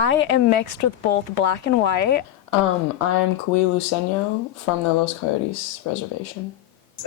I am mixed with both black and white. I'm Kui Lucenio from the Los Coyotes Reservation.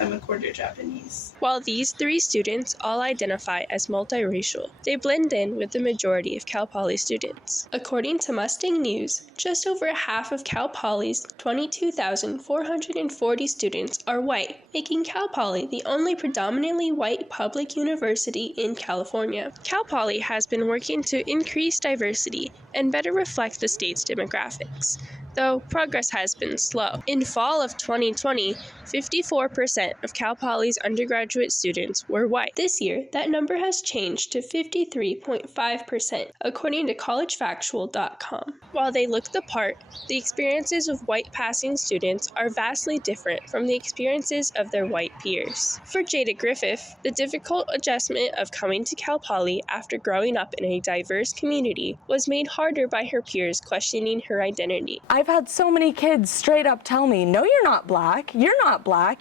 I'm a quarter Japanese. While these three students all identify as multiracial, they blend in with the majority of Cal Poly students. According to Mustang News, just over half of Cal Poly's 22,440 students are white, making Cal Poly the only predominantly white public university in California. Cal Poly has been working to increase diversity and better reflect the state's demographics, though progress has been slow. In fall of 2020, 54% of Cal Poly's undergraduate students were white. This year, that number has changed to 53.5%, according to collegefactual.com. While they look the part, the experiences of white-passing students are vastly different from the experiences of their white peers. For Jada Griffith, the difficult adjustment of coming to Cal Poly after growing up in a diverse community was made harder by her peers questioning her identity. I've had so many kids straight up tell me, no, you're not black,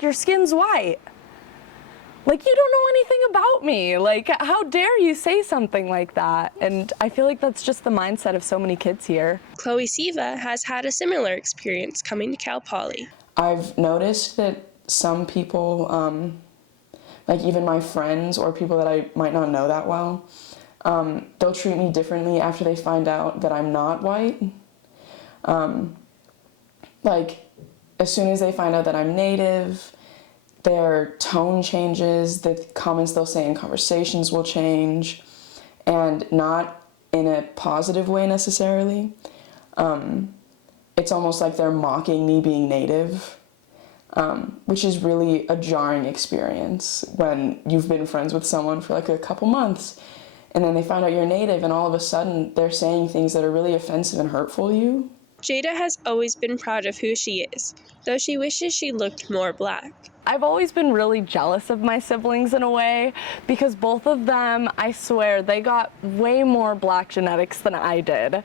your skin's white. Like, you don't know anything about me. Like, how dare you say something like that? And I feel like that's just the mindset of so many kids here. Chloe Siva has had a similar experience coming to Cal Poly. I've noticed that some people, like even my friends or people that I might not know that well, they'll treat me differently after they find out that I'm not white. Like, as soon as they find out that I'm native, their tone changes, the comments they'll say in conversations will change, and not in a positive way necessarily. It's almost like they're mocking me being native, which is really a jarring experience when you've been friends with someone for like a couple months, and then they find out you're native, and all of a sudden they're saying things that are really offensive and hurtful to you. Jada has always been proud of who she is, though she wishes she looked more black. I've always been really jealous of my siblings in a way, because both of them, I swear, they got way more black genetics than I did.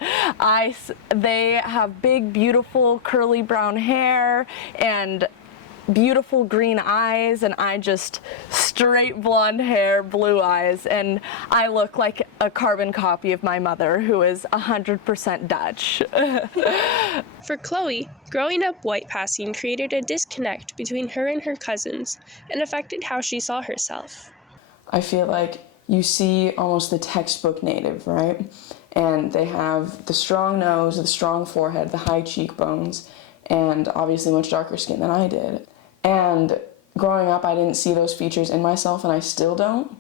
They have big, beautiful, curly brown hair and beautiful green eyes, and I just straight blonde hair, blue eyes, and I look like a carbon copy of my mother, who is 100% Dutch. For Chloe, growing up white passing created a disconnect between her and her cousins and affected how she saw herself. I feel like you see almost the textbook native, right? And they have the strong nose, the strong forehead, the high cheekbones, and obviously much darker skin than I did. And growing up, I didn't see those features in myself, and I still don't.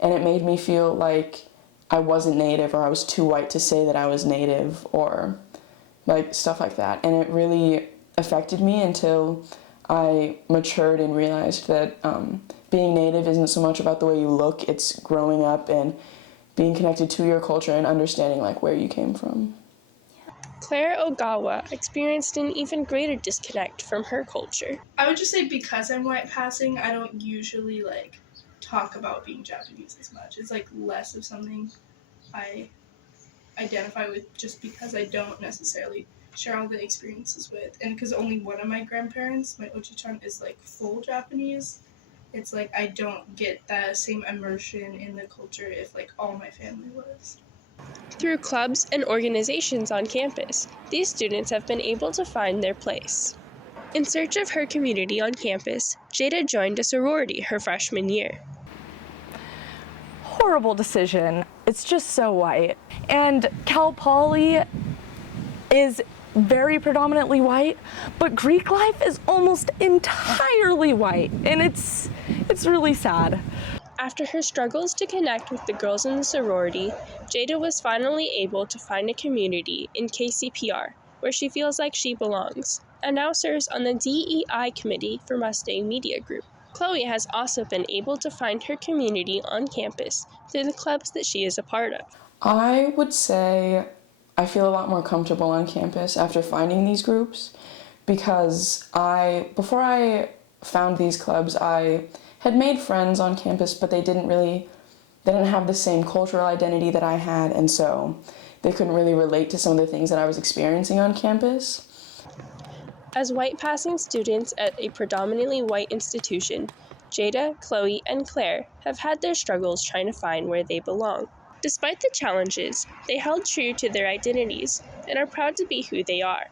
And it made me feel like I wasn't native, or I was too white to say that I was native, or like stuff like that. And it really affected me until I matured and realized that being native isn't so much about the way you look, it's growing up and being connected to your culture and understanding like where you came from. Claire Ogawa experienced an even greater disconnect from her culture. I would just say because I'm white passing, I don't usually like talk about being Japanese as much. It's like less of something I identify with just because I don't necessarily share all the experiences with. And because only one of my grandparents, my Oji-chan, is like full Japanese, it's like I don't get that same immersion in the culture if like all my family was. Through clubs and organizations on campus, these students have been able to find their place. In search of her community on campus, Jada joined a sorority her freshman year. Horrible decision. It's just so white. And Cal Poly is very predominantly white, but Greek life is almost entirely white, and it's really sad. After her struggles to connect with the girls in the sorority, Jada was finally able to find a community in KCPR where she feels like she belongs, and now serves on the DEI committee for Mustang Media Group. Chloe has also been able to find her community on campus through the clubs that she is a part of. I would say I feel a lot more comfortable on campus after finding these groups, because before I found these clubs, I had made friends on campus, but they didn't have the same cultural identity that I had, and so they couldn't really relate to some of the things that I was experiencing on campus. As white-passing students at a predominantly white institution, Jada, Chloe, and Claire have had their struggles trying to find where they belong. Despite the challenges, they held true to their identities and are proud to be who they are.